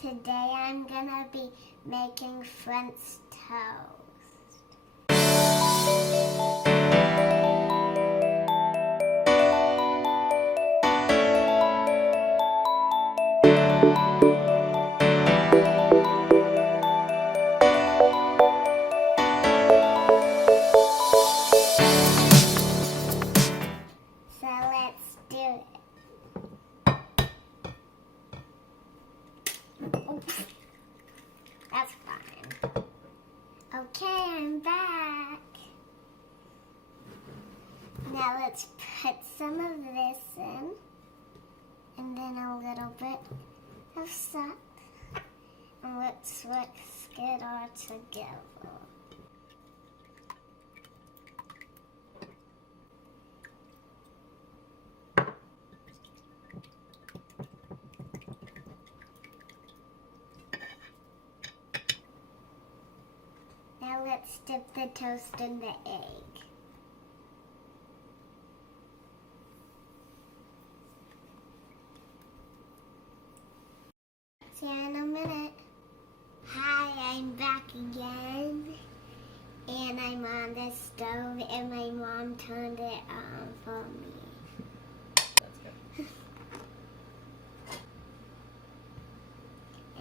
Today I'm gonna be making French toast. So let's do it. Oops. That's fine. Okay, I'm back. Now let's put some of this in, and then a little bit of salt, and let's whisk it all together. Now let's dip the toast in the egg. See you in a minute. Hi, I'm back again. And I'm on the stove and my mom turned it on for me. That's good.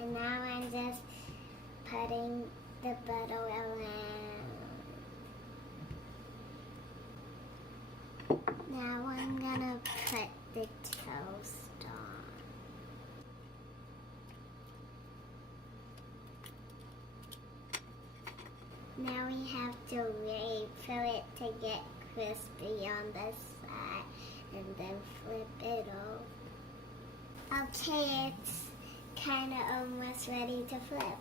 And now I'm just putting the butter around. Now I'm gonna put the toast on. Now we have to wait for it to get crispy on the side and then flip it over. Okay, it's kind of almost ready to flip.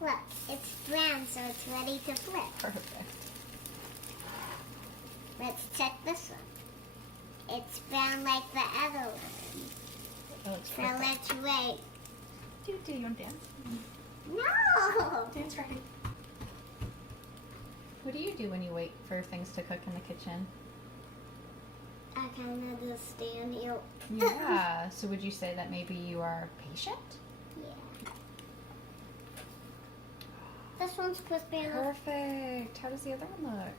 Look, it's brown, so it's ready to flip. Perfect. Let's check this one. It's brown like the other one. That looks So perfect. let's wait. Do you want to dance? No! Dance ready. What do you do when you wait for things to cook in the kitchen? I kind of just stand here. Yeah. So would you say that maybe you are patient? Yeah. This one's crispy enough. Perfect. How does the other one look?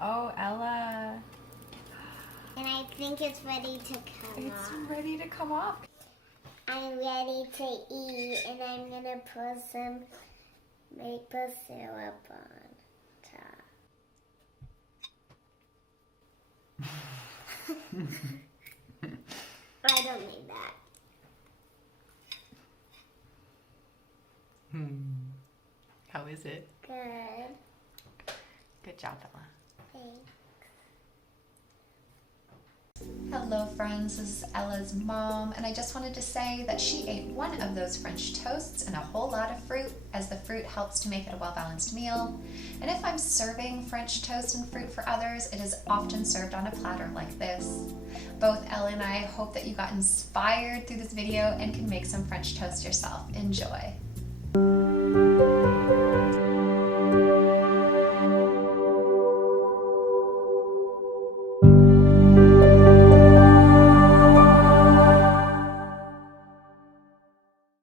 Oh, Ella. And I think it's ready to come It's off. ready to come off. I'm ready to eat, and I'm gonna put some maple syrup on top. I don't need that. How is it? Good. Good job, Ella. Thanks. Hello friends, this is Ella's mom, and I just wanted to say that she ate one of those French toasts and a whole lot of fruit, as the fruit helps to make it a well-balanced meal. And if I'm serving French toast and fruit for others, it is often served on a platter like this. Both Ella and I hope that you got inspired through this video and can make some French toast yourself. Enjoy!